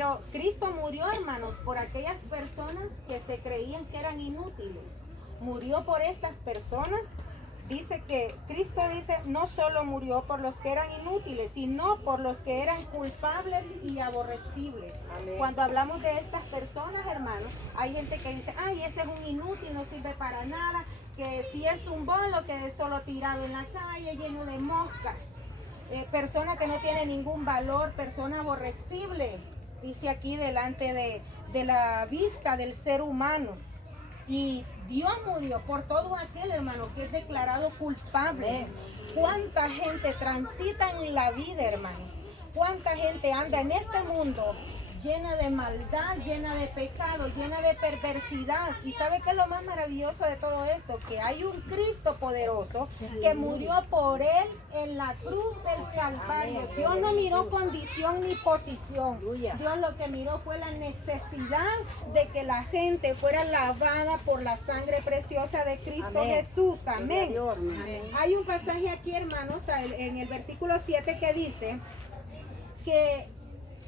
Pero Cristo murió, hermanos, por aquellas personas que se creían que eran inútiles. Murió por estas personas. Dice que Cristo dice, no solo murió por los que eran inútiles, sino por los que eran culpables y aborrecibles. Amén. Cuando hablamos de estas personas, hermanos, hay gente que dice, ay, ese es un inútil, no sirve para nada, que si es un bolo, que es solo tirado en la calle, lleno de moscas. Persona que no tiene ningún valor, persona aborrecible, dice aquí delante de la vista del ser humano. Y Dios murió por todo aquel, hermano, que es declarado culpable. ¿Cuánta gente transita en la vida, hermanos? ¿Cuánta gente anda en este mundo llena de maldad, llena de pecado, llena de perversidad? ¿Y sabe qué es lo más maravilloso de todo esto? Que hay un Cristo poderoso que murió por él en la cruz del Calvario. Dios no miró condición ni posición. Dios lo que miró fue la necesidad de que la gente fuera lavada por la sangre preciosa de Cristo Jesús. Amén. Hay un pasaje aquí, hermanos, en el versículo 7 que dice que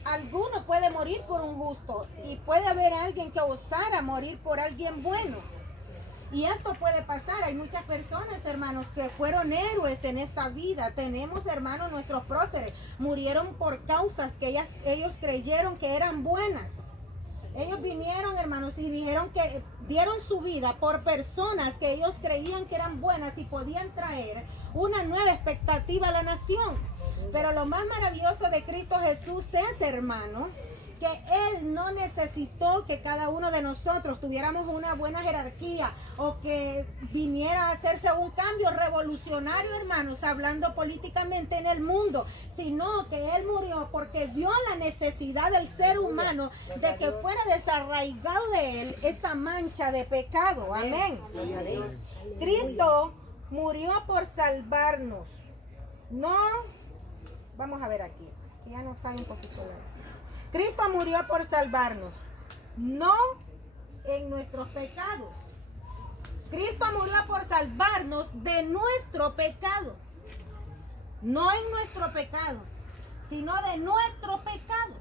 alguno puede morir por un justo y puede haber alguien que osara morir por alguien bueno. Y esto puede pasar. Hay muchas personas, hermanos, que fueron héroes en esta vida. Tenemos, hermanos, nuestros próceres. Murieron por causas que ellos creyeron que eran buenas. Ellos vinieron, hermanos, y dijeron que dieron su vida por personas que ellos creían que eran buenas y podían traer una nueva expectativa a la nación. Pero lo más maravilloso de Cristo Jesús es, hermano, que Él no necesitó que cada uno de nosotros tuviéramos una buena jerarquía o que viniera a hacerse un cambio revolucionario, hermanos, hablando políticamente en el mundo, sino que Él murió porque vio la necesidad del ser humano de que fuera desarraigado de Él esta mancha de pecado. Amén. Cristo murió por salvarnos. No, vamos a ver aquí, ya nos cae un poquito de esto. Cristo murió por salvarnos, no en nuestros pecados. Cristo murió por salvarnos de nuestro pecado. No en nuestro pecado, sino de nuestro pecado.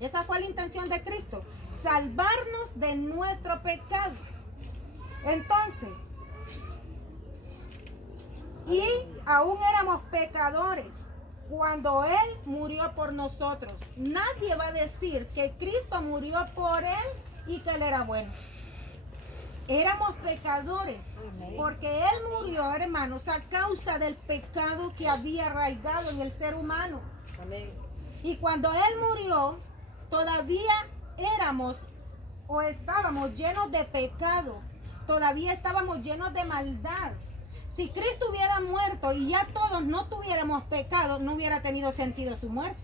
Esa fue la intención de Cristo, salvarnos de nuestro pecado. Entonces, y aún éramos pecadores cuando Él murió por nosotros. Nadie va a decir que Cristo murió por Él y que Él era bueno. Éramos pecadores porque Él murió, hermanos, a causa del pecado que había arraigado en el ser humano. Amén. Y cuando Él murió, todavía éramos o estábamos llenos de pecado. Todavía estábamos llenos de maldad. Si Cristo hubiera muerto y ya todos no tuviéramos pecado, no hubiera tenido sentido su muerte.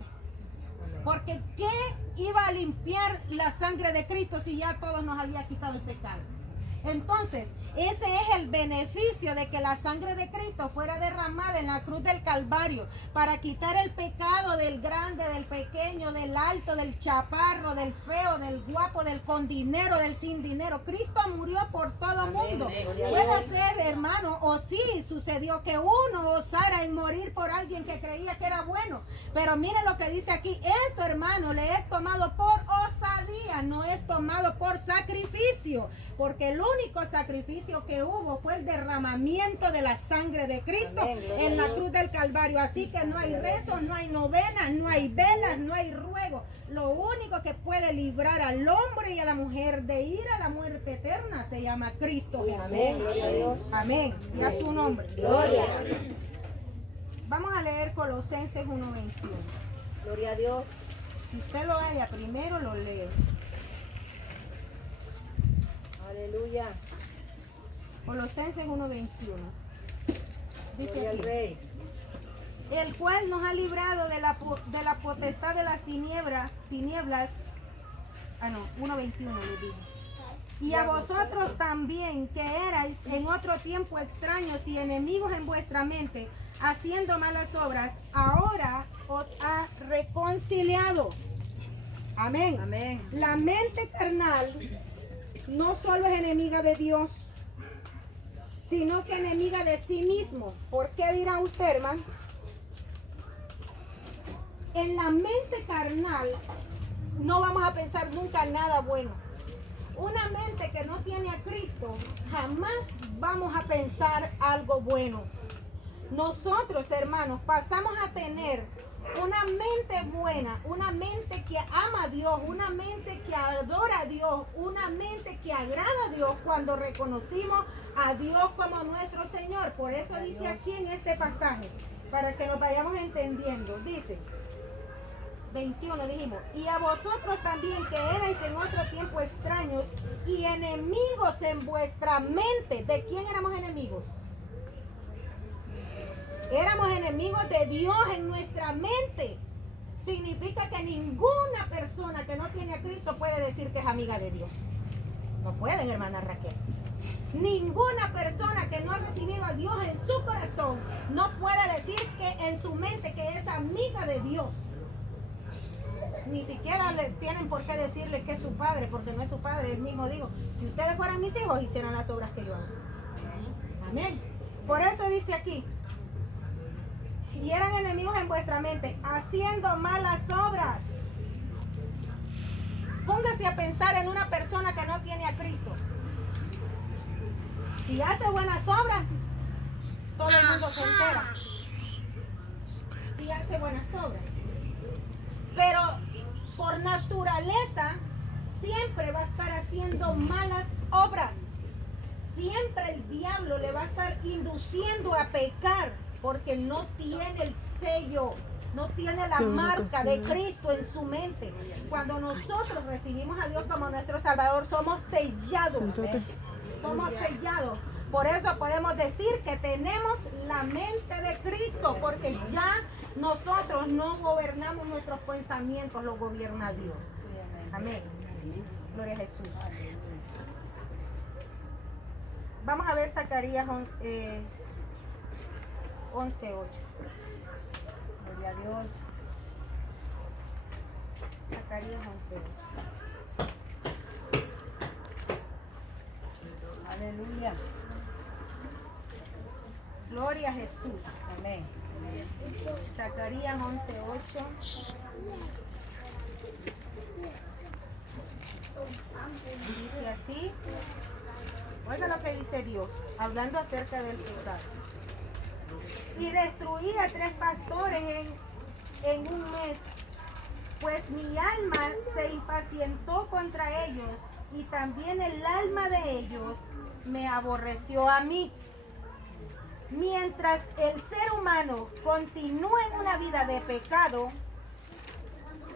Porque ¿qué iba a limpiar la sangre de Cristo si ya todos nos había quitado el pecado? Entonces, ese es el beneficio de que la sangre de Cristo fuera derramada en la cruz del Calvario para quitar el pecado del grande, del pequeño, del alto, del chaparro, del feo, del guapo, del con dinero, del sin dinero. Cristo murió por todo el mundo. Puede ser, hermano, o sí sucedió que uno osara en morir por alguien que creía que era bueno. Pero mire lo que dice aquí. Esto, hermano, le es tomado por osadía, no es tomado por sacrificio. Porque el único sacrificio que hubo fue el derramamiento de la sangre de Cristo en la cruz del Calvario. Así que no hay rezos, no hay novenas, no hay velas, no hay ruego. Lo único que puede librar al hombre y a la mujer de ir a la muerte eterna se llama Cristo Jesús. Amén. Gloria a Dios. Amén. Y a su nombre. Gloria. Vamos a leer Colosenses 1:21. Gloria a Dios. Si usted lo haya, primero lo lee. Aleluya. Colosenses 1:21. Dice aquí, Rey. el cual nos ha librado de la potestad de las tinieblas. 1:21 le digo. Y a vosotros también, que erais en otro tiempo extraños y enemigos en vuestra mente, haciendo malas obras, ahora os ha reconciliado. Amén. Amén. La mente carnal no solo es enemiga de Dios, sino que enemiga de sí mismo. ¿Por qué dirá usted, hermano? En la mente carnal no vamos vamos a pensar nunca nada bueno. Una mente que no tiene a Cristo, jamás vamos a pensar algo bueno. Nosotros, hermanos, pasamos a tener una mente buena, una mente que ama a Dios, una mente que adora a Dios, una mente que agrada a Dios cuando reconocimos a Dios como nuestro Señor. Por eso dice aquí en este pasaje, para que nos vayamos entendiendo, dice 21, dijimos, y a vosotros también que erais en otro tiempo extraños y enemigos en vuestra mente. ¿De quién éramos enemigos? Éramos enemigos de Dios en nuestra mente. Significa que ninguna persona que no tiene a Cristo puede decir que es amiga de Dios. No pueden, hermana Raquel. Ninguna persona que no ha recibido a Dios en su corazón no puede decir que en su mente que es amiga de Dios. Ni siquiera le tienen por qué decirle que es su padre, porque no es su padre. Él mismo dijo, si ustedes fueran mis hijos, hicieran las obras que yo hago. Amén. Por eso dice aquí, y eran enemigos en vuestra mente, haciendo malas obras. Póngase a pensar en una persona que no tiene a Cristo. Si hace buenas obras, todo el mundo se entera. Si hace buenas obras. Pero por naturaleza, siempre va a estar haciendo malas obras. Siempre el diablo le va a estar induciendo a pecar, porque no tiene el sello, no tiene la marca de Cristo en su mente. Cuando nosotros recibimos a Dios como nuestro Salvador, somos sellados. Somos sellados. Por eso podemos decir que tenemos la mente de Cristo, porque ya nosotros no gobernamos nuestros pensamientos, los gobierna Dios. Amén. Gloria a Jesús. Vamos a ver Zacarías 11:8. Gloria a Dios. Zacarías 11:8. Aleluya. Gloria a Jesús. Amén. Zacarías 11:8. Dice así. Oiga lo que dice Dios, hablando acerca del pecado. Y destruí a 3 pastores en un mes, pues mi alma se impacientó contra ellos, y también el alma de ellos me aborreció a mí. Mientras el ser humano continúe en una vida de pecado,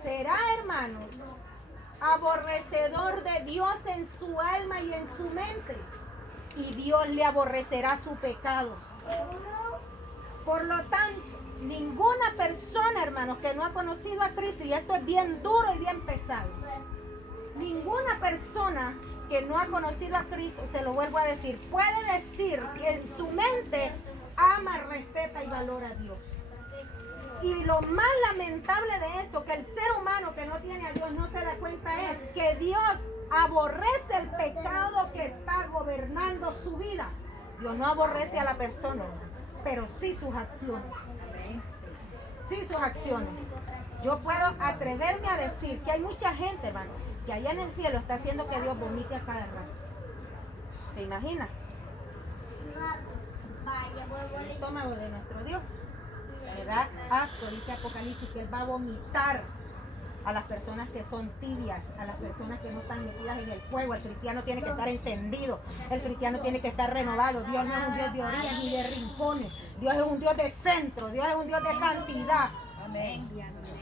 será, hermanos, aborrecedor de Dios en su alma y en su mente, y Dios le aborrecerá su pecado. Por lo tanto, ninguna persona, hermanos, que no ha conocido a Cristo, y esto es bien duro y bien pesado, ninguna persona que no ha conocido a Cristo, se lo vuelvo a decir, puede decir que en su mente ama, respeta y valora a Dios. Y lo más lamentable de esto, que el ser humano que no tiene a Dios no se da cuenta, es que Dios aborrece el pecado que está gobernando su vida. Dios no aborrece a la persona, pero sí sus acciones. Sí sus acciones. Yo puedo atreverme a decir que hay mucha gente, hermano, que allá en el cielo está haciendo que Dios vomite a cada rato. ¿Se imagina? El estómago de nuestro Dios le da asco, dice Apocalipsis, que Él va a vomitar a las personas que son tibias, a las personas que no están metidas en el fuego. El cristiano tiene que estar encendido, el cristiano tiene que estar renovado. Dios no es un Dios de orillas ni de rincones, Dios es un Dios de centro, Dios es un Dios de santidad. Amén.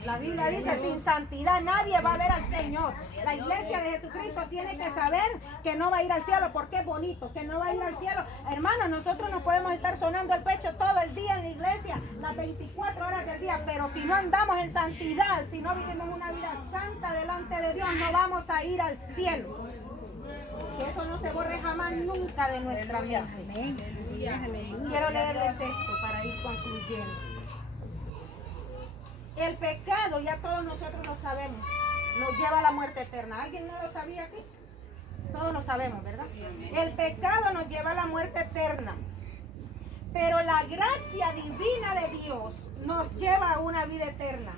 La Biblia dice, sin santidad nadie va a ver al Señor. La iglesia de Jesucristo tiene que saber que no va a ir al cielo porque es bonito, que no va a ir al cielo. Hermanos, nosotros no podemos estar sonando el pecho todo el día en la iglesia, las 24 horas del día, pero si no andamos en santidad, si no vivimos una vida santa delante de Dios, no vamos a ir al cielo. Que eso no se borre jamás nunca de nuestra mente. Quiero leerles esto para ir concluyendo. El pecado, ya todos nosotros lo sabemos, nos lleva a la muerte eterna. ¿Alguien no lo sabía aquí? Todos lo sabemos, ¿verdad? El pecado nos lleva a la muerte eterna. Pero la gracia divina de Dios nos lleva a una vida eterna.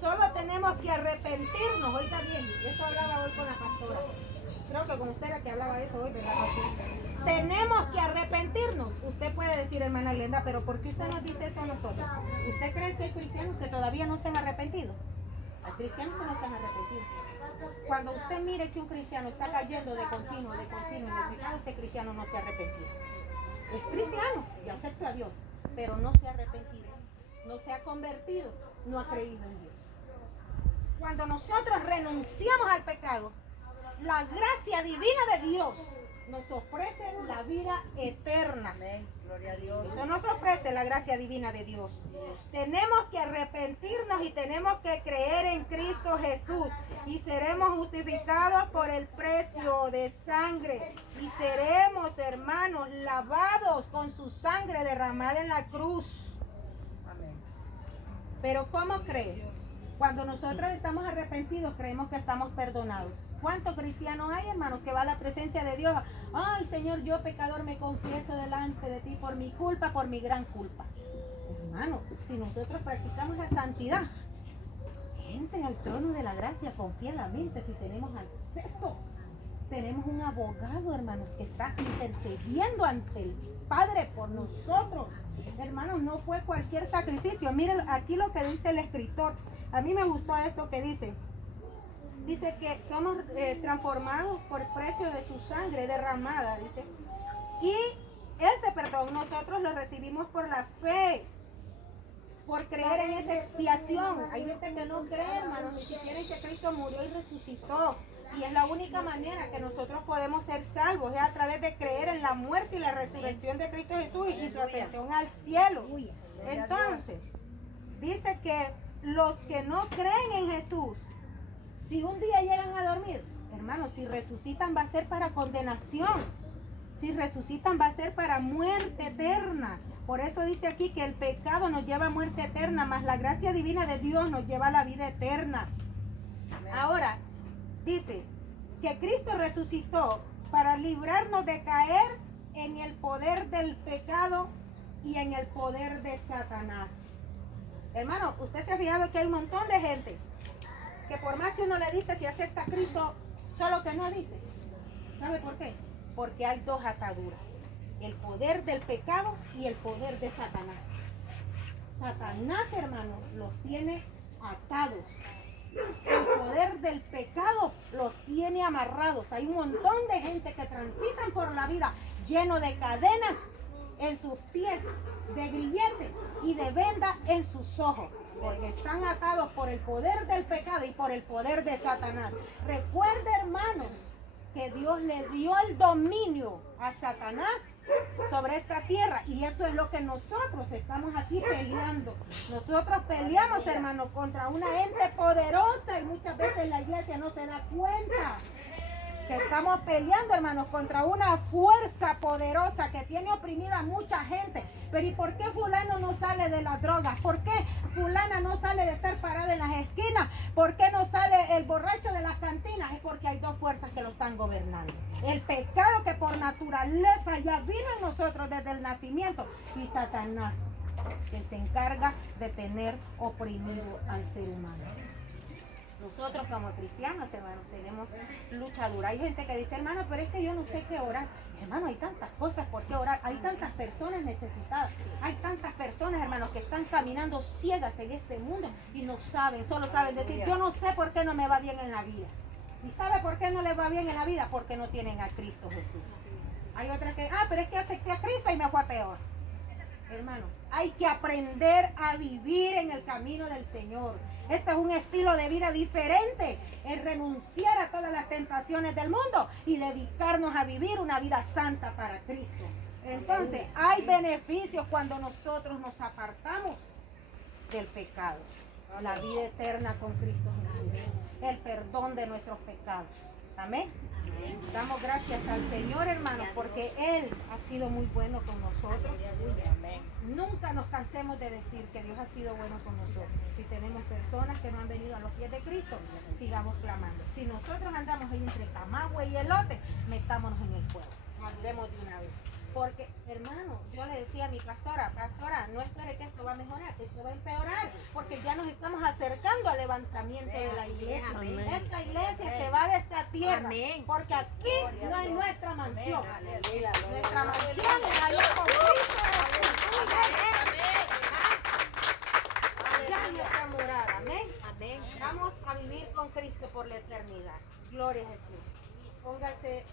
Solo tenemos que arrepentirnos, oiga bien, creo que con usted la que hablaba de eso hoy, ¿verdad? Tenemos que arrepentirnos. Usted puede decir, hermana Glenda, pero ¿por qué usted nos dice eso a nosotros? ¿Usted cree que hay cristianos que todavía no se han arrepentido? Hay cristianos que no se han arrepentido. Cuando usted mire que un cristiano está cayendo de continuo en el pecado, este cristiano no se ha arrepentido. Es cristiano y acepta a Dios, pero no se ha arrepentido, no se ha convertido, no ha creído en Dios. Cuando nosotros renunciamos al pecado, la gracia divina de Dios nos ofrece la vida eterna. Amén. Gloria a Dios. Eso nos ofrece la gracia divina de Dios. Tenemos que arrepentirnos y tenemos que creer en Cristo Jesús y seremos justificados por el precio de sangre y seremos, hermanos, lavados con su sangre derramada en la cruz. Amén. Pero ¿cómo creen? Cuando nosotros estamos arrepentidos, creemos que estamos perdonados. ¿Cuántos cristianos hay, hermanos, que va a la presencia de Dios? Ay, Señor, yo pecador me confieso delante de ti por mi culpa, por mi gran culpa. Hermano, si nosotros practicamos la santidad, entre al trono de la gracia confiadamente si tenemos acceso. Tenemos un abogado, hermanos, que está intercediendo ante el Padre por nosotros. Hermanos, no fue cualquier sacrificio. Miren aquí lo que dice el escritor. A mí me gustó esto que dice. Dice que somos transformados por precio de su sangre derramada, dice. Y ese perdón nosotros lo recibimos por la fe, por creer en esa expiación. Hay gente que no cree, hermanos, ni siquiera en que Cristo murió y resucitó. Y es la única manera que nosotros podemos ser salvos, es a través de creer en la muerte y la resurrección de Cristo Jesús y su ascensión al cielo. Entonces, dice que los que no creen en Jesús, si un día llegan a dormir, hermanos, si resucitan va a ser para condenación. Si resucitan va a ser para muerte eterna. Por eso dice aquí que el pecado nos lleva a muerte eterna, mas la gracia divina de Dios nos lleva a la vida eterna. Ahora, dice que Cristo resucitó para librarnos de caer en el poder del pecado y en el poder de Satanás. Hermano, usted se ha fijado que hay un montón de gente que por más que uno le dice si acepta a Cristo, solo que no dice. ¿Sabe por qué? Porque hay dos ataduras: el poder del pecado y el poder de Satanás. Satanás, hermanos, los tiene atados. El poder del pecado los tiene amarrados. Hay un montón de gente que transitan por la vida lleno de cadenas en sus pies, de grilletes y de vendas en sus ojos, porque están atados por el poder del pecado y por el poder de Satanás. Recuerde, hermanos, que Dios le dio el dominio a Satanás sobre esta tierra, y eso es lo que nosotros estamos aquí peleando. Nosotros peleamos, hermanos, contra una ente poderosa, y muchas veces la iglesia no se da cuenta que estamos peleando, hermanos, contra una fuerza poderosa que tiene oprimida a mucha gente. Pero ¿y por qué fulano no sale de las drogas? ¿Por qué fulana no sale de estar parada en las esquinas? ¿Por qué no sale el borracho de las cantinas? Es porque hay dos fuerzas que lo están gobernando: el pecado, que por naturaleza ya vino en nosotros desde el nacimiento, y Satanás, que se encarga de tener oprimido al ser humano. Nosotros como cristianos, hermanos, tenemos lucha dura. Hay gente que dice, hermano, pero es que yo no sé qué orar. Hermano, hay tantas cosas por qué orar. Hay tantas personas necesitadas. Hay tantas personas, hermanos, que están caminando ciegas en este mundo y no saben, solo saben decir, yo no sé por qué no me va bien en la vida. ¿Y sabe por qué no les va bien en la vida? Porque no tienen a Cristo Jesús. Hay otras que, pero es que acepté a Cristo y me fue peor. Hermanos, hay que aprender a vivir en el camino del Señor. Este es un estilo de vida diferente, es renunciar a todas las tentaciones del mundo y dedicarnos a vivir una vida santa para Cristo. Entonces, hay beneficios cuando nosotros nos apartamos del pecado. La vida eterna con Cristo Jesús, el perdón de nuestros pecados. Amén. Damos gracias al Señor, hermanos, porque Él ha sido muy bueno con nosotros. Nunca nos cansemos de decir que Dios ha sido bueno con nosotros. Si tenemos personas que no han venido a los pies de Cristo, sigamos clamando. Si nosotros andamos ahí entre camagüe y elote, metámonos en el fuego. Maduremos de una vez. Porque, hermano, yo le decía a mi pastora, no espere que esto va a mejorar, esto va a empeorar, porque ya nos estamos acercando al levantamiento de la iglesia. Esta iglesia se va a desatar tierra. Amén. Porque aquí no es nuestra mansión. Aleluya. Nuestra mansión es allá con Cristo Jesús. Allá es nuestra morada. Amén. Amén. Vamos a vivir con Cristo por la eternidad. Gloria a Jesús. Póngase